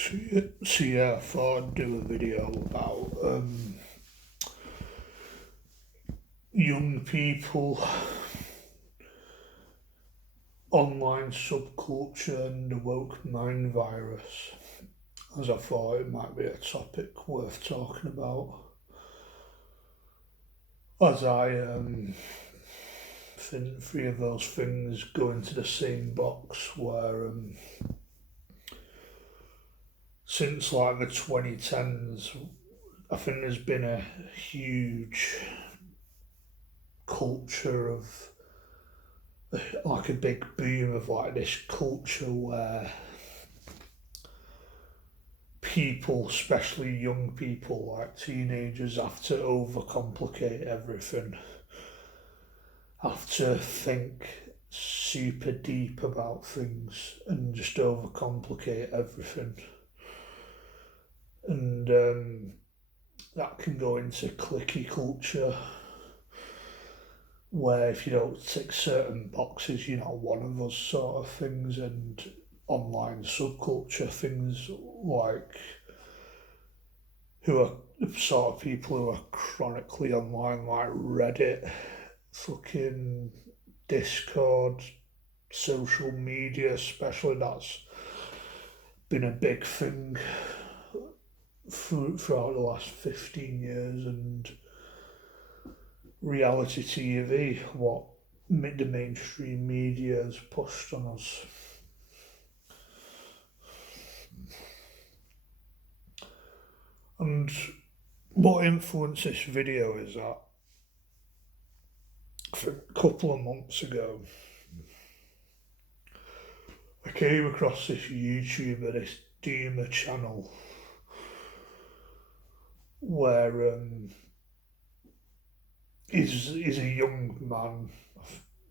So yeah, I thought I'd do a video about young people, online subculture, and the woke mind virus, as I thought it might be a topic worth talking about. As I think three of those things go into the same box, where since like the 2010s, I think there's been a huge culture of like a big boom of like this culture where people, especially young people like teenagers, have to overcomplicate everything, have to think super deep about things and just overcomplicate everything. And that can go into clicky culture where if you don't tick certain boxes, you're not one of us sort of things, and online subculture things like who are the sort of people who are chronically online, like Reddit, fucking Discord, social media, especially. That's been a big thing throughout the last 15 years, and reality TV, what the mainstream media has pushed on us. And what influenced this video is that for a couple of months ago, I came across this YouTuber, this Doomer channel, where he's a young man,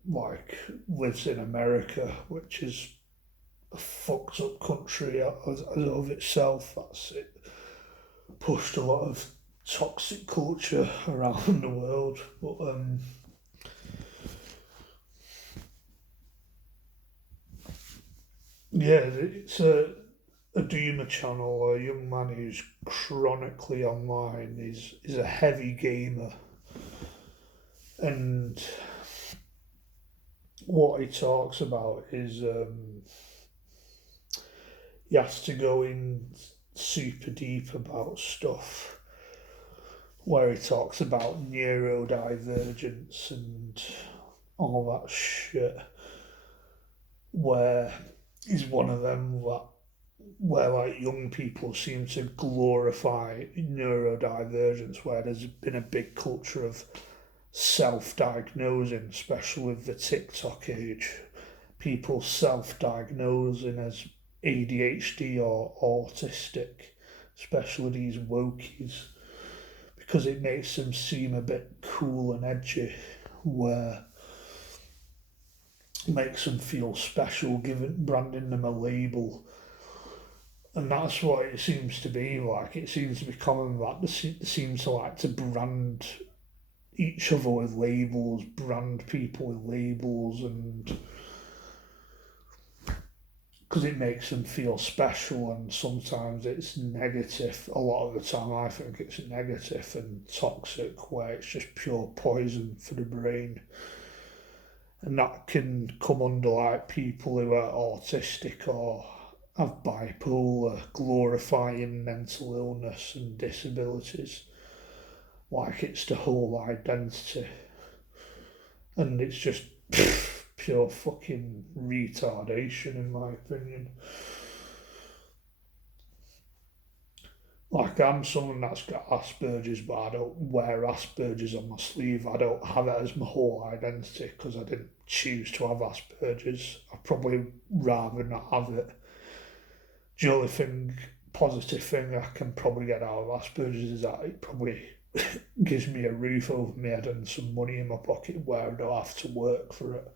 like lives in America, which is a fucked up country as of itself. That's it. Pushed a lot of toxic culture around the world, but yeah, it's a Doomer channel, a young man who's chronically online. He's a heavy gamer, and what he talks about is he has to go in super deep about stuff where he talks about neurodivergence and all that shit, where he's one of them that where like young people seem to glorify neurodivergence, where there's been a big culture of self-diagnosing, especially with the TikTok age, people self-diagnosing as ADHD or autistic, especially these wokies, because it makes them seem a bit cool and edgy, where it makes them feel special, giving branding them a label. And that's what it seems to be like. It seems to be common that they seem to like to brand each other with labels, brand people with labels, and because it makes them feel special, and sometimes it's negative. A lot of the time, I think it's negative and toxic, where it's just pure poison for the brain. And that can come under like people who are autistic or have bipolar, glorifying mental illness and disabilities like it's the whole identity. And it's just pure fucking retardation, in my opinion. Like, I'm someone that's got Asperger's, but I don't wear Asperger's on my sleeve. I don't have it as my whole identity because I didn't choose to have Asperger's. I'd probably rather not have it. The only thing, positive thing I can probably get out of Asperger's is that it probably gives me a roof over my head and some money in my pocket where I don't have to work for it.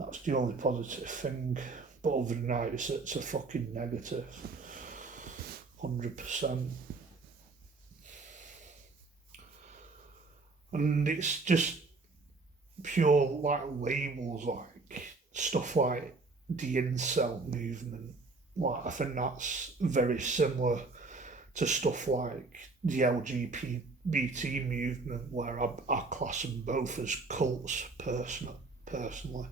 That's the only positive thing. But other than that, it's a fucking negative. 100%. And it's just pure like labels, like stuff like the incel movement, I think that's very similar to stuff like the LGBT movement, where I class them both as cults. Personally,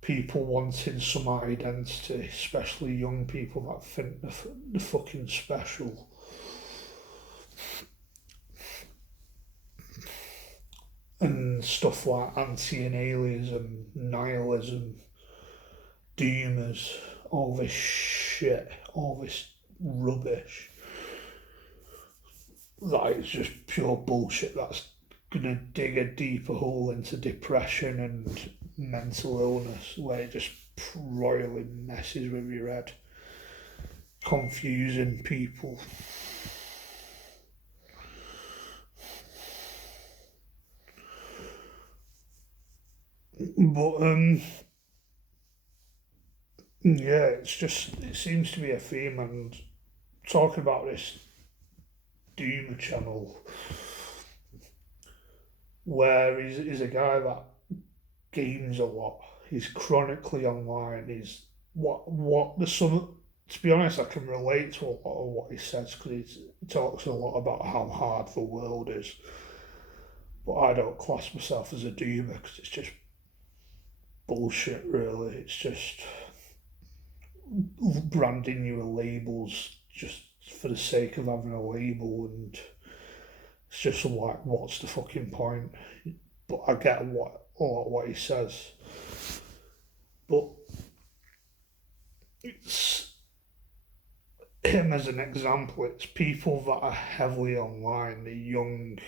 people wanting some identity, especially young people that think they're fucking special, and stuff like anti-aliasm, nihilism, doomers, all this shit, all this rubbish. That is just pure bullshit. That's gonna dig a deeper hole into depression and mental illness, where it just royally messes with your head, confusing people. But yeah, it seems to be a theme. And talking about this Doom channel, where he's a guy that games a lot. He's chronically online. He's what the some. To be honest, I can relate to a lot of what he says because he talks a lot about how hard the world is. But I don't class myself as a doomer because it's just bullshit. Really, it's just branding you with labels just for the sake of having a label, and it's just like, what's the fucking point? But I get a lot of what he says, but it's him as an example. It's people that are heavily online, they're young,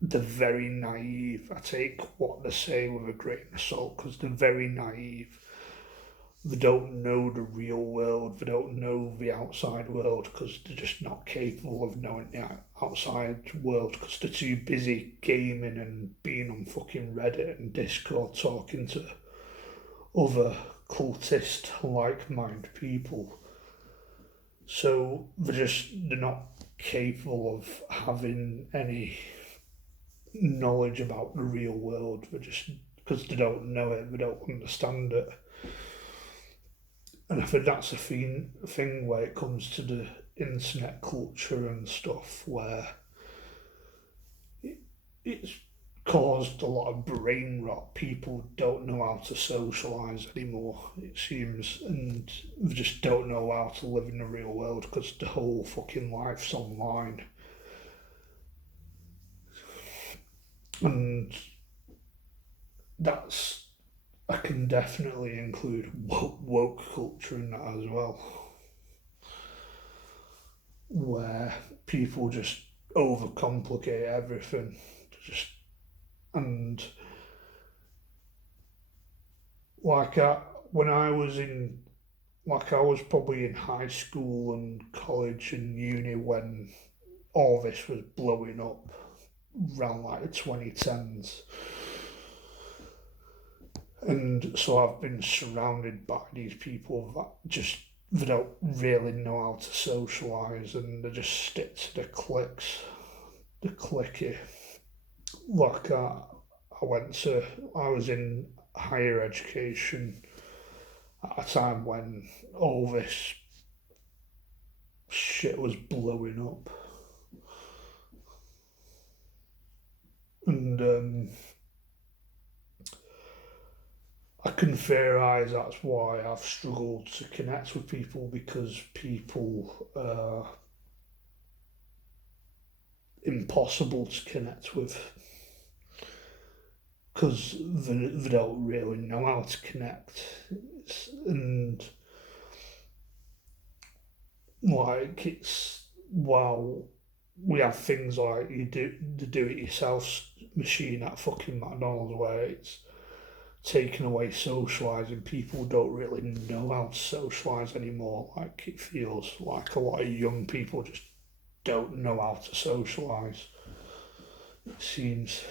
they're very naive. I take what they say with a grain of salt because they're very naive. They don't know the real world, they don't know the outside world because they're just not capable of knowing the outside world because they're too busy gaming and being on fucking Reddit and Discord talking to other cultist like-minded people. So they're not capable of having any knowledge about the real world. They just because they don't know it, they don't understand it. And I think that's a thing where it comes to the internet culture and stuff, where it's caused a lot of brain rot. People don't know how to socialise anymore, it seems, and they just don't know how to live in the real world because the whole fucking life's online. And that's I can definitely include woke culture in that as well, where people just overcomplicate everything. Just and like when I was in, like I was probably in high school and college and uni when all this was blowing up around like the 2010s. And so I've been surrounded by these people that just they don't really know how to socialise and they just stick to the clicks, the clicky. Like I was in higher education at a time when all this shit was blowing up. And I can theorise that's why I've struggled to connect with people because people are impossible to connect with because they don't really know how to connect. And like it's wow, we have things like you do the do it yourself machine at fucking McDonald's where it's taking away socialising. People don't really know how to socialise anymore. Like it feels like a lot of young people just don't know how to socialise. It seems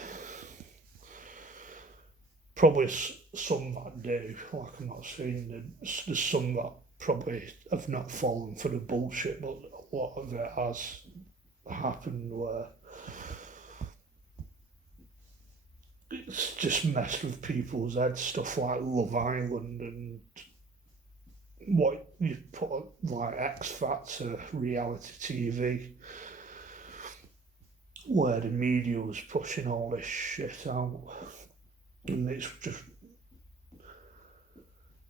probably some that do. Like I'm not saying that there's some that probably have not fallen for the bullshit, but a lot of it has happened where it's just messed with people's heads. Stuff like Love Island and what you put like X Factor, reality TV, where the media was pushing all this shit out, and it's just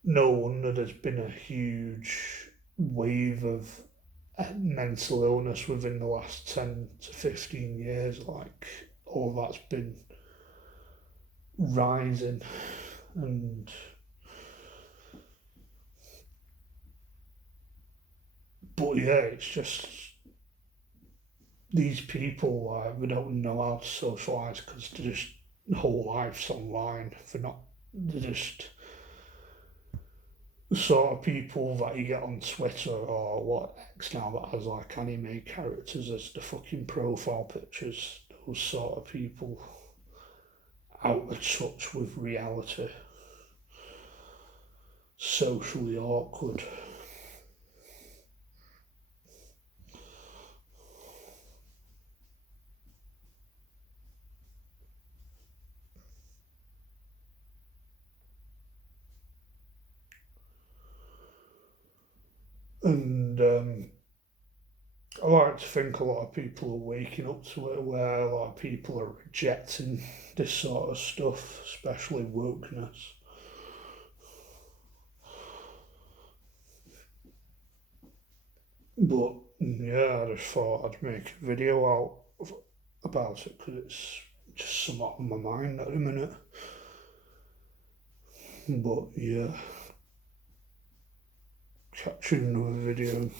no wonder there's been a huge wave of mental illness within the last 10 to 15 years. Like, all that's been rising, and but yeah, it's just these people, they don't know how to socialise because they're just whole life's online. They're just the sort of people that you get on Twitter or what X now that has like anime characters as the fucking profile pictures. Those sort of people out of touch with reality, socially awkward. And I like to think a lot of people are waking up to it, where a lot of people are rejecting this sort of stuff, especially wokeness. But yeah, I just thought I'd make a video about it because it's just somewhat on my mind at the minute. But yeah, catch you in another video.